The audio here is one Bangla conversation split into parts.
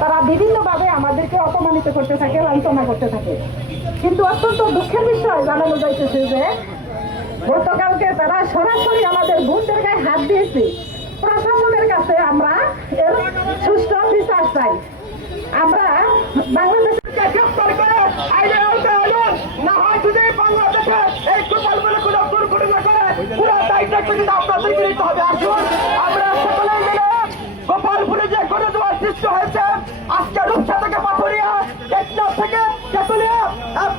তারা বিভিন্নভাবে আমাদেরকে অপমানিত করতে থাকে, লাঞ্ছনা করতে থাকে। কিন্তু অত্যন্ত দুঃখের বিষয় জানানো যাইতেছে যে গতকালকে তারা সরাসরি আমাদের বোনদের গায়ে হাত দিয়েছে। প্রশাসনের কাছে আমরা এর সুষ্ঠু বিচার চাই। আমরা বাংলাদেশকে গ্রেফতার করে আইনের আওতায় আনুন, না হয় যদি বাংলাদেশে এই গোপালগুলো কোনো দুর্ঘটনা করে পুরো দায়িত্ব কিন্তু আপনাদেরকে নিতে হবে। আসুন আমরা সকলেই মিলে গোপালপুরে যে গণজোয়ার সৃষ্টি হয়েছে, আজকে রূপসা থেকে পাথরিয়া, টেকনাফ থেকে তেতুলিয়া,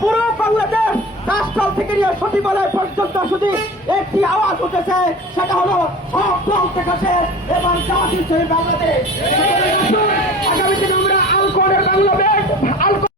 পুরো বাংলাদেশ রাষ্ট্র থেকে নিয়ে সচিবালয় পর্যন্ত শুধু একটি আওয়াজ উঠেছে, সেটা হলো সব দল থেকে এবং জামাত ইসলামী বাংলাদেশ। আগামী দিনে আমরা আল কোরআনের বাংলাদেশ